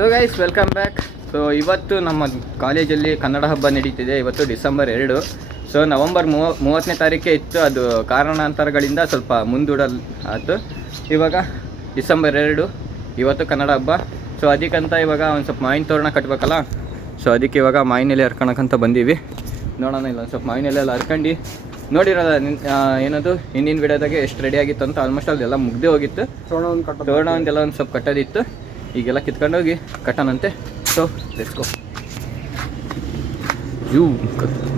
So guys welcome back. So ಇವತ್ತು ನಮ್ಮ ಕಾಲೇಜಲ್ಲಿ ಕನ್ನಡ ಹಬ್ಬ ನಡೀತಿದೆ. ಇವತ್ತು ಡಿಸೆಂಬರ್ 2. ಸೊ ನವಂಬರ್ 30ನೇ ತಾರೀಕೆ ಇತ್ತು, ಅದು ಕಾರಣಾಂತರಗಳಿಂದ ಸ್ವಲ್ಪ ಮುಂದೂಡಲ್ ಆಯಿತು. ಇವಾಗ ಡಿಸೆಂಬರ್ 2 ಇವತ್ತು ಕನ್ನಡ ಹಬ್ಬ. ಸೊ ಅದಕ್ಕಂತ ಇವಾಗ ಒಂದು ಸ್ವಲ್ಪ ಮಾವಿನ ತೋರಣ ಕಟ್ಟಬೇಕಲ್ಲ. ಸೊ ಅದಕ್ಕೆ ಇವಾಗ ಮಾವಿನೆಲೆ ಹರ್ಕೊಳಕ್ಕಂತ ಬಂದೀವಿ. ನೋಡೋಣ, ಇಲ್ಲ ಒಂದು ಸ್ವಲ್ಪ ಮಾವಿನೆಲೆ ಎಲ್ಲ ಹರ್ಕೊಂಡು ನೋಡಿರೋದ ಏನದು ಹಿಂದಿನ ವಿಡಿಯೋದಾಗೆ ಎಷ್ಟು ರೆಡಿ ಆಗಿತ್ತು ಅಂತ. ಆಲ್ಮೋಸ್ಟ್ ಅದೆಲ್ಲ ಮುಗ್ದೇ ಹೋಗಿತ್ತು. ತೋರಣ ಒಂದೆಲ್ಲ ಒಂದು ಸ್ವಲ್ಪ ಕಟ್ಟೋದಿತ್ತು. ಈಗೆಲ್ಲ ಕಿತ್ಕೊಂಡೋಗಿ ಕಟ್ಟೋಣಂತೆ. So let's go.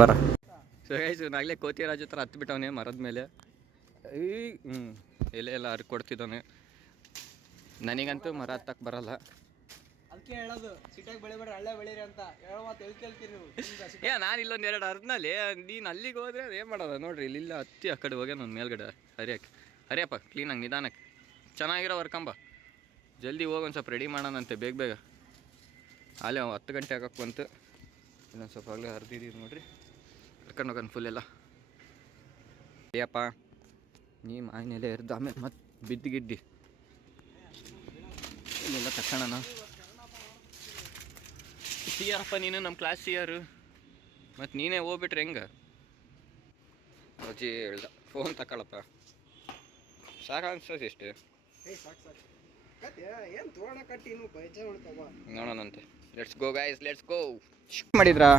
ಬರ. ಸೊ ಗೈಸ್ ನಾಗಲೇ ಕೋತಿರಾಜು ಥರ ಹತ್ತು ಬಿಟ್ಟವನೇ ಮರದ ಮೇಲೆ. ಎಲೆ ಎಲ್ಲ ಹರ್ಕೊಡ್ತಿದ್ದಾನೆ. ನನಗಂತೂ ಮರ ಹತ್ತಕ್ಕೆ ಬರಲ್ಲ. ಅದಕ್ಕೆ ಹೇಳೋದು ಸಿಟಾಗಿ ಬೆಳಿಬೇಡ್ರಿ, ಹಳ್ಳೆ ಬೆಳೀರಿ ಅಂತ ಹೇಳೋ ಮಾತು ಹೇಳ್ತೀರಿ ನೀವು. ನಾನು ಇಲ್ಲೊಂದು 2 ಅರ್ಧನಲ್ಲಿ ನೀನು ಅಲ್ಲಿಗೆ ಹೋದ್ರೆ ಏನು ಮಾಡೋದು ನೋಡ್ರಿ. ಇಲ್ಲಿಲ್ಲ ಹತ್ತಿ ಆ ಕಡೆ ಹೋಗ್ಯ ನನ್ನ ಮೇಲ್ಗಡೆ ಹರಿಯಪ್ಪ ಕ್ಲೀನಾಗಿ ನಿಧಾನಕ್ಕೆ ಚೆನ್ನಾಗಿರೋ ವರ್ಕಂಬ. ಜಲ್ದಿ ಹೋಗಿ ಒಂದು ಸ್ವಲ್ಪ ರೆಡಿ ಮಾಡೋಣಂತೆ ಬೇಗ. ಅಲ್ಲೇ 10 ಗಂಟೆ ಆಗಕ್ಕೆ ಬಂತು. ಇನ್ನೊಂದು ಸ್ವಲ್ಪ ಆಗಲೇ ಹರಿದಿದ್ದೀವಿ ನೋಡ್ರಿ. ಕರ್ಕೊಂಡು ಹೋಗೋಣ ಫುಲ್ ಎಲ್ಲ. ಅಯ್ಯಪ್ಪ ನೀ ಮಾವಿನೆಲೆ ಎರ್ದು ಆಮೇಲೆ ಮತ್ತೆ ಬಿದ್ದಿಗಿದ್ದಿ ಇಲ್ಲೆಲ್ಲ ತಕ್ಷಣ ಸಿಯಾರಪ್ಪ ನೀನು ನಮ್ಮ ಕ್ಲಾಸ್ ಸಿಯಾರು. ಮತ್ತು ನೀನೇ ಹೋಗ್ಬಿಟ್ರೆ ಹೆಂಗೆ? ಅಜ್ಜಿ ಹೇಳ್ದ ಫೋನ್ ತಗೊಳಪ್ಪ ಸಾಕು ಅನ್ಸೋದು ಎಷ್ಟು ನೋಡೋಣಂತೆ. Let's go guys, let's go. ಮಾಡಿದ್ರಾ?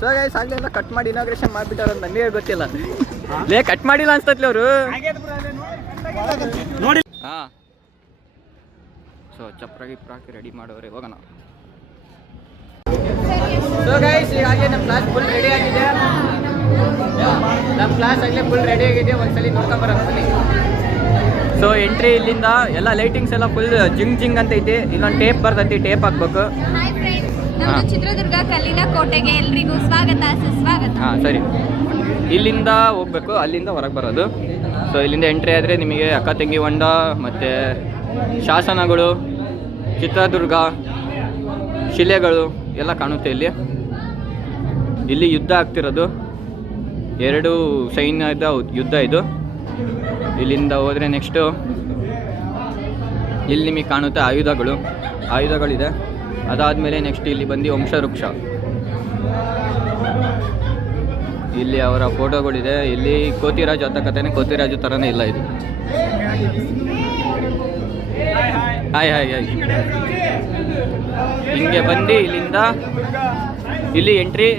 ಸೊ ಗೈಸ್ ಆಗಲೆಲ್ಲ ಕಟ್ ಮಾಡಿ ಇನಾಗ್ರೇಷನ್ ಮಾಡಿಬಿಟ್ಟಾರ ಅಂತ ನನಗೆ ಗೊತ್ತಿಲ್ಲ. ಲೇ ಕಟ್ ಮಾಡಿಲ್ಲ ಅನ್ಸ್ತತ್ಲಿ ಅವರು. ಹಾಂ ಸೊ ಚಪ್ರಾಗಿ ಹಾಕಿ ರೆಡಿ ಮಾಡೋರೆ. ಹೋಗೋಣ. ಸೊ ಗೈಸ್ ಈಗಾಗಲೇ ನಮ್ಮ ಕ್ಲಾಸ್ ಫುಲ್ ರೆಡಿ ಆಗಿದೆ. ನಮ್ಮ ಕ್ಲಾಸ್ ಆಗಲೇ ಫುಲ್ ರೆಡಿ ಆಗಿದೆ. ಒಂದ್ಸಲಿ ನೋಡ್ಕೊಂಬರೋಣ. ಸೊ ಎಂಟ್ರಿ ಇಲ್ಲಿಂದ ಎಲ್ಲ ಲೈಟಿಂಗ್ಸ್ ಎಲ್ಲ ಫುಲ್ ಜಿಂಗ್ ಅಂತ ಐತಿ. ಇಲ್ಲೊಂದು ಟೇಪ್ ಬರ್ತೈತಿ, ಟೇಪ್ ಹಾಕ್ಬೇಕು. ಚಿತ್ರದುರ್ಗ ಕಲ್ಲಿನ ಕೋಟೆಗೆ ಎಲ್ರಿಗೂ ಸ್ವಾಗತ ಸುಸ್ವಾಗತ. ಹಾಂ ಸರಿ, ಇಲ್ಲಿಂದ ಹೋಗ್ಬೇಕು, ಅಲ್ಲಿಂದ ಹೊರಗೆ ಬರೋದು. ಸೊ ಇಲ್ಲಿಂದ ಎಂಟ್ರಿ ಆದರೆ ನಿಮಗೆ ಅಕ್ಕ ತಂಗಿ ಹೊಂಡ ಮತ್ತು ಶಾಸನಗಳು, ಚಿತ್ರದುರ್ಗ ಶಿಲೆಗಳು ಎಲ್ಲ ಕಾಣುತ್ತೆ. ಇಲ್ಲಿ ಯುದ್ಧ ಆಗ್ತಿರೋದು, 2 ಸೈನ್ಯದ ಯುದ್ಧ ಇದು. ಇಲ್ಲಿಂದ ಹೋದರೆ ನೆಕ್ಸ್ಟು ಇಲ್ಲಿ ನಿಮಗೆ ಕಾಣುತ್ತೆ ಆಯುಧಗಳಿದೆ. ಅದಾದಮೇಲೆ ನೆಕ್ಸ್ಟ್ ಇಲ್ಲಿ ಬಂದು ವಂಶವೃಕ್ಷ, ಇಲ್ಲಿ ಅವರ ಫೋಟೋಗಳಿದೆ. ಇಲ್ಲಿ ಕೋತಿರಾಜು ಅಂತ ಕಥೆನೇ, ಕೋತಿರಾಜು ಥರನೇ ಇಲ್ಲ ಇದು. ಹಾಯ್ ಹಿಂಗೆ ಬಂದು ಇಲ್ಲಿಂದ ಇಲ್ಲಿ ಎಂಟ್ರಿ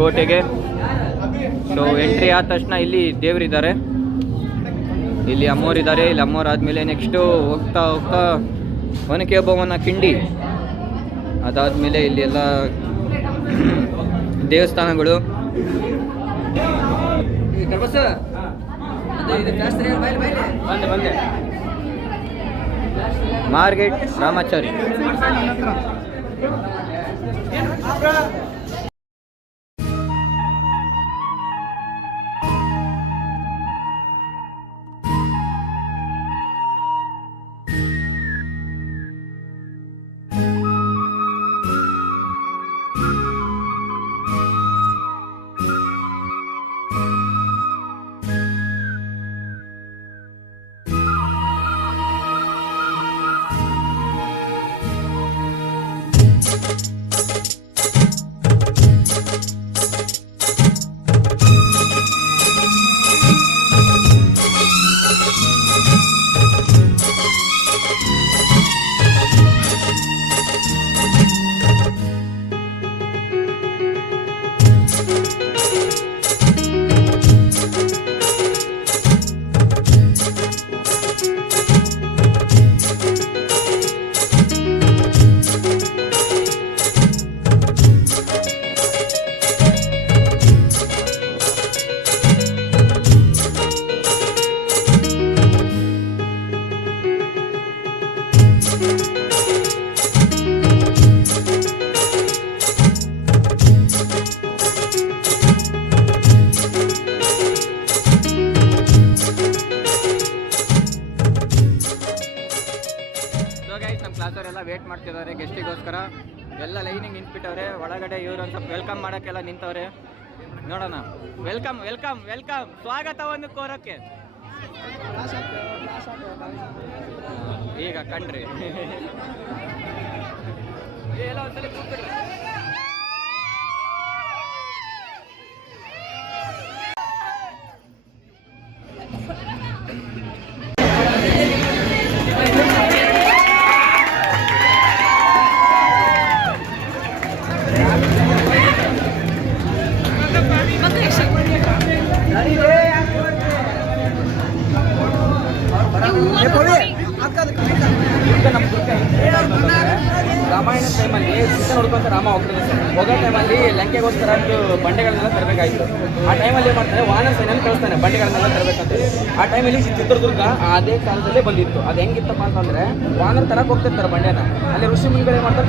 ಕೋಟೆಗೆ. ಸೊ ಎಂಟ್ರಿ ಆದ ತಕ್ಷಣ ಇಲ್ಲಿ ದೇವರಿದ್ದಾರೆ, ಇಲ್ಲಿ ಅಮ್ಮೋರಿದ್ದಾರೆ. ಇಲ್ಲಿ ಅಮ್ಮೋರು ಆದಮೇಲೆ ನೆಕ್ಸ್ಟು ಹೋಗ್ತಾ ಒನಕೆ ಓಬವ್ವನ ಕಿಂಡಿ. ಅದಾದಮೇಲೆ ಇಲ್ಲಿ ಎಲ್ಲ ದೇವಸ್ಥಾನಗಳು. ಬಂದೆ ಮಾರ್ಗೆಟ್ ರಾಮಾಚಾರಿ. ಕ್ಲಾಸವರೆಲ್ಲ ವೇಟ್ ಮಾಡ್ತಿದ್ದಾರೆ ಗೆಸ್ಟಿಗೋಸ್ಕರ. ಎಲ್ಲ ಲೈನಿಗೆ ನಿಂತ್ಬಿಟ್ಟವ್ರೆ. ಒಳಗಡೆ ಇವರು ಒಂದು ಸ್ವಲ್ಪ ವೆಲ್ಕಮ್ ಮಾಡೋಕ್ಕೆಲ್ಲ ನಿಂತವ್ರೆ. ನೋಡೋಣ. ವೆಲ್ಕಮ್ ವೆಲ್ಕಮ್ ವೆಲ್ಕಮ್, ಸ್ವಾಗತವನ್ನು ಕೋರೋಕ್ಕೆ. ಈಗ ಕಂಡ್ರಿ ಎಲ್ಲ ಒಂದ್ಸಲ ಕೂತ್ಬಿಡ್ರಿ. ರಾಮಾಯಣ ಟೈಮಲ್ಲಿ ಸೀತೆ ನೋಡ್ಕೊಂತ ರಾಮ ಹೋಗ್ತಾರೆ ಸರ್. ಹೋಗೋ ಟೈಮಲ್ಲಿ ಲಂಕೆಗೋಸ್ಕರ ಬಂಡೆಗಳನ್ನೆಲ್ಲ ತರಬೇಕಾಯ್ತು. ಆ ಟೈಮಲ್ಲಿ ಏನು ಮಾಡ್ತಾರೆ, ವಾನರ ಸೇನೆಯನ್ನು ಕಳಿಸ್ತಾನೆ ಬಂಡೆಗಳನ್ನೆಲ್ಲ ತರಬೇಕಂತ. ಆ ಟೈಮಲ್ಲಿ ಚಿತ್ರದುರ್ಗ ಅದೇ ಕಾಲದಲ್ಲೇ ಬಂದಿತ್ತು. ಅದು ಹೆಂಗಿತ್ತಪ್ಪ ಅಂತಂದ್ರೆ, ವಾನರ ತರಕ್ಕೆ ಹೋಗ್ತಿರ್ತಾರೆ ಬಂಡೆನ. ಅಲ್ಲಿ ಋಷಿ ಮುನಿಗಳು ಏನು ಮಾಡ್ತಾರೆ,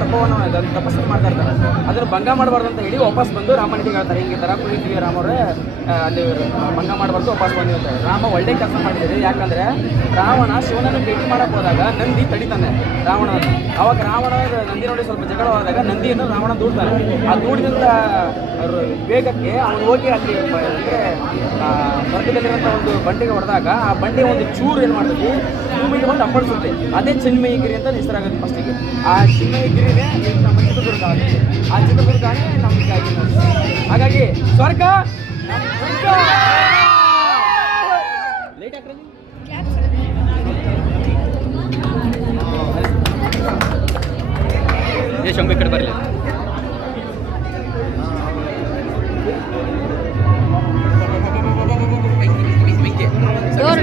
ತಪಸ್ಸು ಮಾಡ್ತಾ ಇರ್ತಾರೆ. ಅದನ್ನು ಭಂಗ ಮಾಡಬಾರ್ದು ಅಂತ ಹೇಳಿ ವಾಪಸ್ ಬಂದು ರಾಮನಿಗೆ ಹೇಳ್ತಾರೆ, ಹಿಂಗೆ ತರ ಕುಳಿತೀವಿ ರಾಮರೇ, ಅಲ್ಲಿ ಭಂಗ ಮಾಡಬಾರ್ದು, ವಾಪಸ್ ಬಂದಿರ್ತಾರೆ. ರಾಮ ಒಳ್ಳೆ ಕೆಲಸ ಮಾಡಿದ್ದಾರೆ. ಯಾಕಂದ್ರೆ ರಾವಣ ಶಿವನನ್ನು ಭೇಟಿ ಮಾಡಕ್ಕೆ ಹೋದಾಗ ನಂದಿ ತಡಿತಾನೆ ರಾವಣನ. ಅವಾಗ ರಾವಣ ನಂದಿ ನೋಡಿ ಸ್ವಲ್ಪ ಜಗಳವಾದಾಗ ನಂದಿಯನ್ನು ರಾವಣ ದೂಡ್ತಾನೆ. ಆ ದೂಡಿದಂಥ ವೇಗಕ್ಕೆ ಅವನು ಹೋಗಿ ಅಲ್ಲಿ ಅಂದರೆ ಸ್ವರ್ಗದಲ್ಲಿರುವಂಥ ಒಂದು ಬಂಡೆಗೆ ಹೊಡೆದಾಗ ಆ ಬಂಡೆ ಒಂದು ಚೂರು ಏನು ಮಾಡ್ತೀವಿ ಭೂಮಿಗೆ ಬಂದು ಅಪ್ಪಳಿಸುತ್ತೆ. ಅದೇ ಚಿನ್ಮಯಗಿರಿ ಅಂತ ಹೆಸರಾಗುತ್ತೆ ಫಸ್ಟಿಗೆ. ಆ ಚಿನ್ಮಯಗಿರಿನೇ ನಮ್ಮ ಚಿತ್ರದುರ್ಗ ಆಗುತ್ತೆ. ಆ ಚಿತ್ರದುರ್ಗನೇ ನಮಗೆ ಆಗಿದೆ. ಹಾಗಾಗಿ ಸ್ವರ್ಗ ಲೇಟ್ ಆಗ್ತದೆ. ಶಂಭು ಈ ಕಡೆ ಬರಲಿ. ಡೋರ್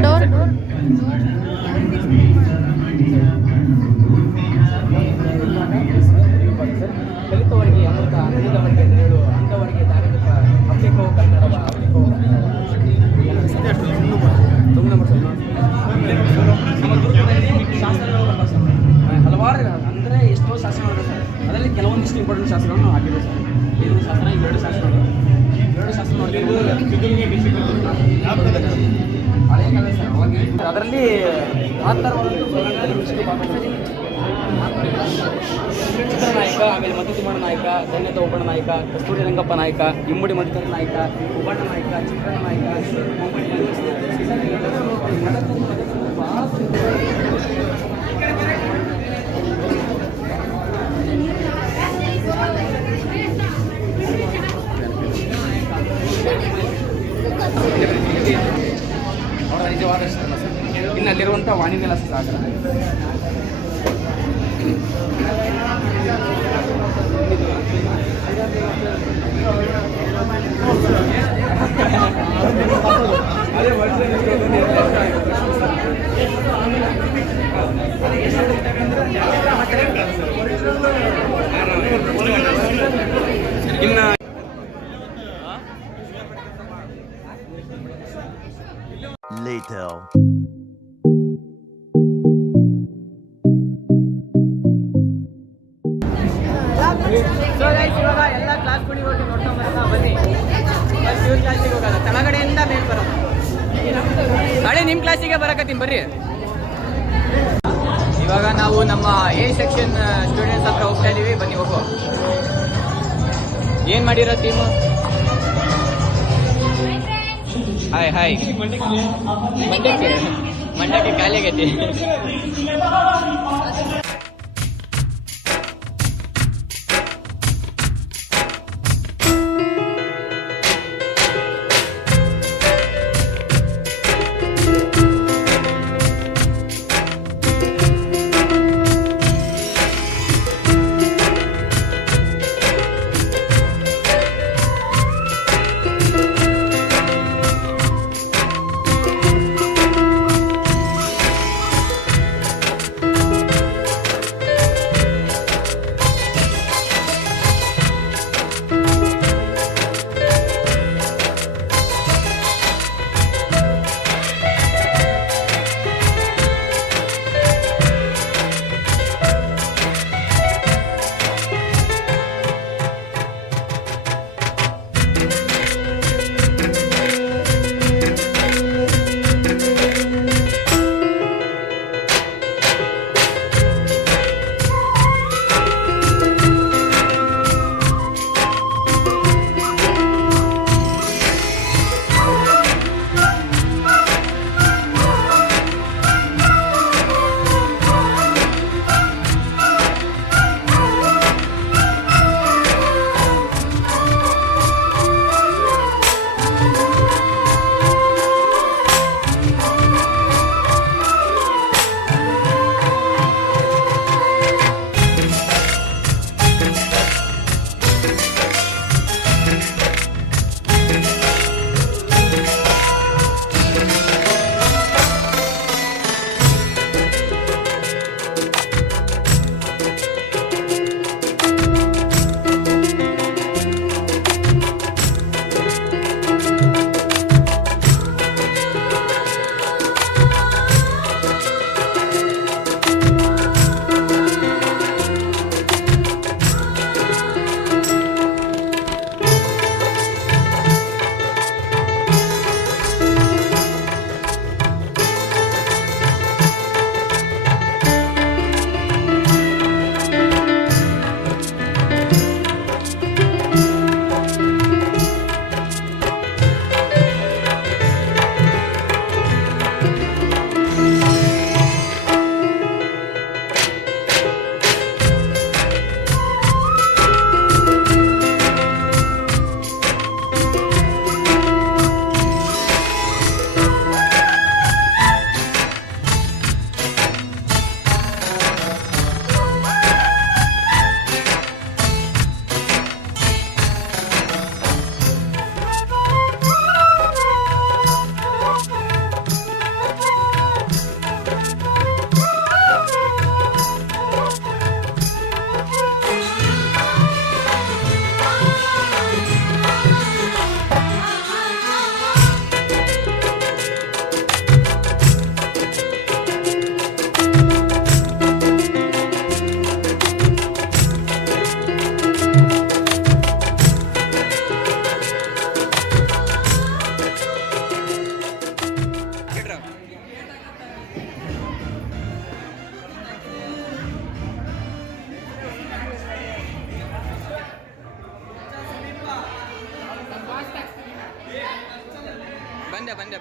ಕಲಿತವರಿಗೆ ಅಮೃತ, ಅಂಗದವರಿಗೆ ನೆರಳು, ಅಂಗವರಿಗೆ ದಾರಿದೀಪ, ಅಪ್ಪಿಕೋ ಕನ್ನಡವ ಅಪ್ಪಿಕೋ ನಮ್ಮ ದುರ್ಗದಲ್ಲಿ ಶಾಸನಗಳು ಬರ್ತಾವೆ ಸರ್. ಹಲವಾರು ಅಂದರೆ ಎಷ್ಟೋ ಶಾಸನಗಳು ಸರ್. ಅದರಲ್ಲಿ ಕೆಲವೊಂದಿಷ್ಟು ಇಂಪಾರ್ಟೆಂಟ್ ಶಾಸನಗಳನ್ನು ನಾವು ಹಾಕಿದ್ದೀವಿ ಸರ್. ಇದೊಂದು ಶಾಸನ, ಇವೆರಡು ಶಾಸನಗಳು. ಹಳೆಯ ಕಾಲ ಸರ್. ಅವಾಗ ಅದರಲ್ಲಿ ಚಿತ್ರನಾಯಕ, ಆಮೇಲೆ ಮಧುತಿಮ್ಮಣ್ಣ ನಾಯಕ, ಧನ್ಯತ ಒಬ್ಬಣ್ಣ ನಾಯಕ, ಕಸ್ತೂರಿ ರಂಗಪ್ಪ ನಾಯಕ, ಇಮ್ಮಡಿ ಮಧುಕರ ನಾಯಕ, ಒಬ್ಬಣ್ಣ ನಾಯಕ, ಚಿತ್ರಣ್ಣ ನಾಯಕ, ಅವರ ನಿಜವಾದ ಸ್ಥಳ ಸರ್. ಇನ್ನು ಅಲ್ಲಿರುವಂಥ ವಾಣಿವಿಲಾಸ ಸಾಗರ. ಇನ್ನು later. ಸೊ ಗೈಸ್, ಇವಾಗ ಎಲ್ಲ ಕ್ಲಾಸ್ಗಳಿಗೆ ಹೋಗಿ ನೋಡ್ಕೊಂಬರೋಣ ಬನ್ನಿ. ಶಿವ ಕ್ಲಾಸಿಗೆ ಹೋಗೋಣ, ತಳಗಡೆಯಿಂದ ಮೇಲೆ ಬರೋದು. ನಾಳೆ ನಿಮ್ಮ ಕ್ಲಾಸಿಗೆ ಬರಕತ್ತೀನಿ ಬರ್ರಿ. ಇವಾಗ ನಾವು ನಮ್ಮ ಎ ಸೆಕ್ಷನ್ ಸ್ಟೂಡೆಂಟ್ಸ್ ಹತ್ರ ಹೋಗ್ತಾ ಇದೀವಿ. ಬನ್ನಿ ಹೋಗೋ. ಏನ್ ಮಾಡಿರೋ ಟೀಮು? ಹಾಯ್ ಮಂಡಕ್ಕೆ ಖಾಲಿ ಆಗೈತಿ.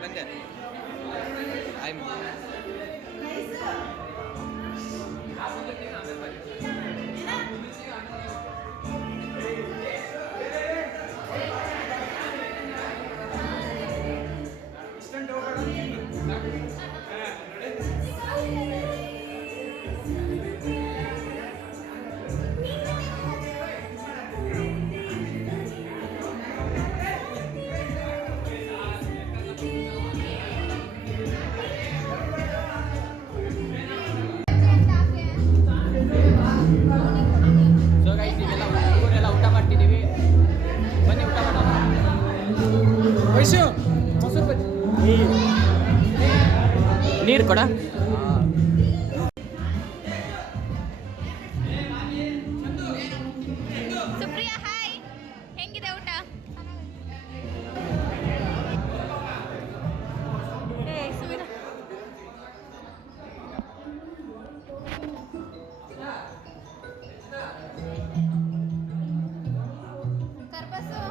ಬಂದೆ ಆಯ್ ಸೊ ಗೈಸ್ ಇವೆಲ್ಲ ಊರೆಲ್ಲ ಊಟ ಮಾಡ್ತಿದ್ದೀವಿ ಬನ್ನಿ ಊಟ ಮಾಡೋಣ ನೀರು ಕೊಡ ಸುಪ್ರಿಯಾ ಹಾಯ್, ಹೆಂಗಿದೆ ಊಟ? ಸುಮಿರಾ ಕರ್ಬಸು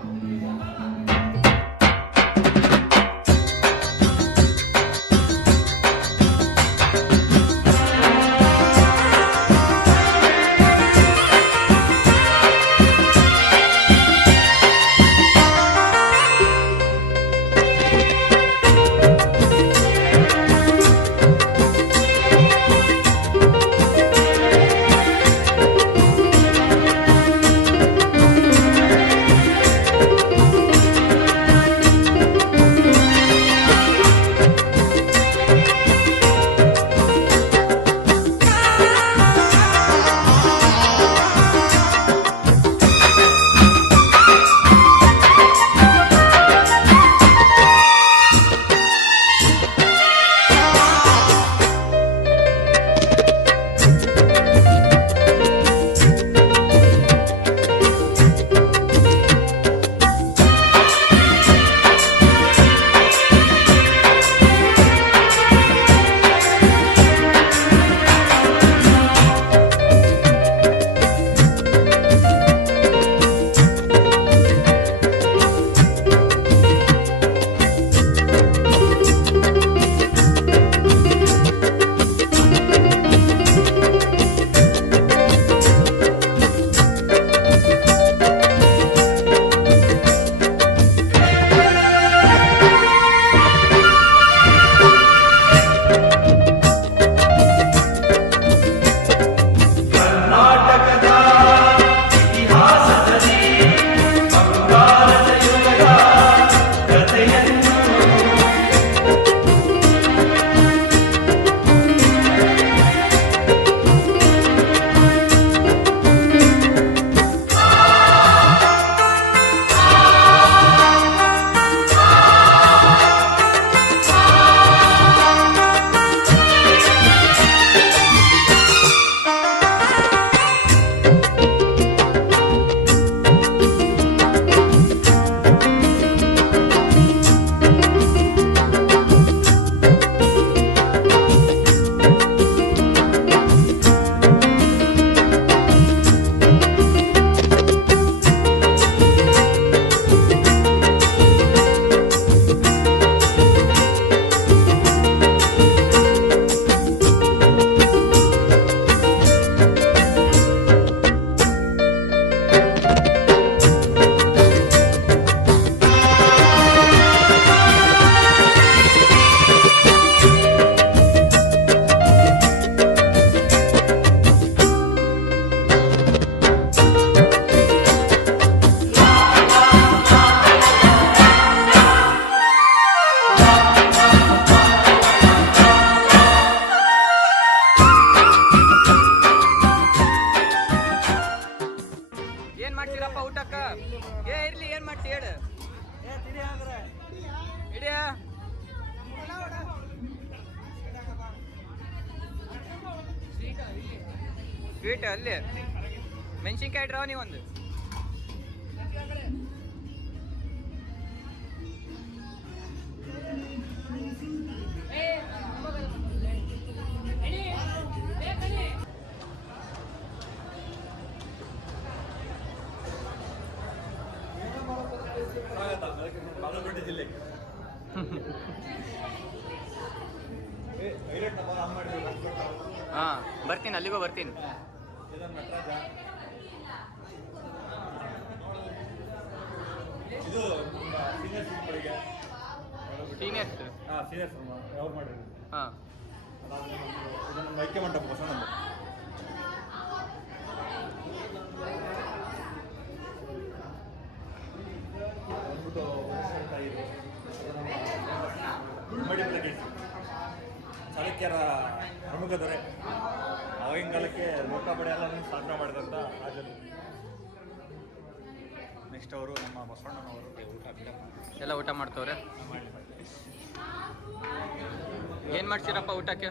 ಸ್ವೀಟ್ ಅಲ್ಲಿ ಮೆಣಸಿನ್ಕಾಯಿ ಡ್ರಾ ನೀವೊಂದು ಬಾಗಲಕೋಟೆ ಜಿಲ್ಲೆ ಹಾಂ ಬರ್ತೀನಿ, ಅಲ್ಲಿಗೂ ಬರ್ತೀನಿ. ಇದು ಸೀನಿಯರ್ಸ್. ಸೀನಿಯರ್ಸ್ ಯಾವ್ದು ಮಾಡಿರಿ ಹಾಂ ಇದು ನಮ್ಮ ಐಕ್ಯ ಮಂಟಪ ಹೊಸ ನಮ್ಮ ಬಂದ್ಬಿಟ್ಟು ಉಮ್ಮಡಿ ಪ್ಲೇಸ್ ಚಾಲುಕ್ಯರ ಪ್ರಮುಖ ದೊರೆ ಆವಾಗಿನ ಕಾಲಕ್ಕೆ ನೌಕಾಪಡೆ ಎಲ್ಲ ಸ್ಥಾಪನೆ ಮಾಡಿದಂಥ ರಾಜರು. ನೆಕ್ಸ್ಟ್ ಅವರು ನಮ್ಮ ಬಸವಣ್ಣನವರು ಎಲ್ಲ ಊಟ ಮಾಡ್ತವ್ರೆ. ಏನು ಮಾಡ್ತೀರಪ್ಪ ಊಟಕ್ಕೆ?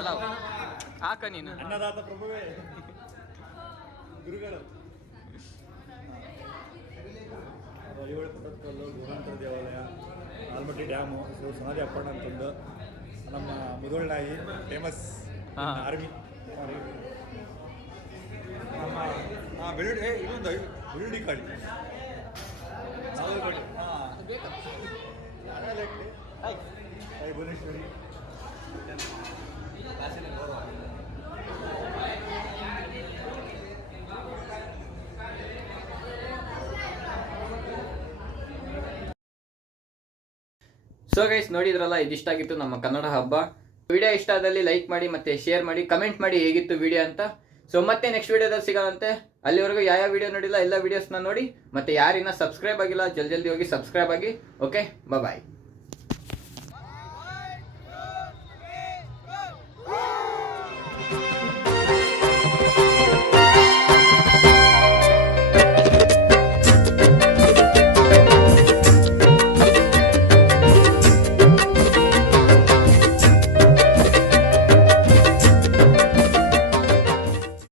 ಅಲ್ಲ ಹಾಕ ನೀನು. ಅನ್ನದಾತ ಪ್ರಭುವೇ ಗುರುಗಳು. ಐಹೊಳೆ ಪಟ್ಟದಕಲ್ಲು, ಗುರುವಂತರ ದೇವಾಲಯ, ಆಲ್ಮಟ್ಟಿ ಡ್ಯಾಮು, ಸಮಾಧಿ ಅಪ್ಪಣ್ಣ ಅಂತಂದು ನಮ್ಮ ಮುದೋಳ್ ನಾಯಿ ಫೇಮಸ್ ಆರ್ಮಿ. ನಮ್ಮ ಬೆಳ್ಳುಳ್ಳಿ ಇನ್ನೊಂದು ಬೆಳ್ಳುಳ್ಳಿ ಕಾಳಿ ನಾಗರಕೋಟೆ. ಭುವನೇಶ್ವರಿ. ಸೊ ಗೈಸ್ ನೋಡಿದ್ರಲ್ಲ, ಇದಿಷ್ಟಾಗಿತ್ತು ನಮ್ಮ ಕನ್ನಡ ಹಬ್ಬ. ವಿಡಿಯೋ ಇಷ್ಟ ಆದಲ್ಲಿ ಲೈಕ್ ಮಾಡಿ ಮತ್ತೆ ಶೇರ್ ಮಾಡಿ, ಕಮೆಂಟ್ ಮಾಡಿ ಹೇಗಿತ್ತು ವಿಡಿಯೋ ಅಂತ. ಸೊ ಮತ್ತೆ ನೆಕ್ಸ್ಟ್ ವಿಡಿಯೋದಲ್ಲಿ ಸಿಗೋಣಂತೆ. ಅಲ್ಲಿವರೆಗೂ ಯಾವ ವಿಡಿಯೋ ನೋಡಿಲ್ಲ ಎಲ್ಲ ವಿಡಿಯೋಸ್ನ ನೋಡಿ. ಮತ್ತೆ ಯಾರಿನ್ನ ಸಬ್ಸ್ಕ್ರೈಬ್ ಆಗಿಲ್ಲ ಜಲ್ದಿ ಹೋಗಿ ಸಬ್ಸ್ಕ್ರೈಬ್ ಆಗಿ. ಓಕೆ, ಬಾಯ್.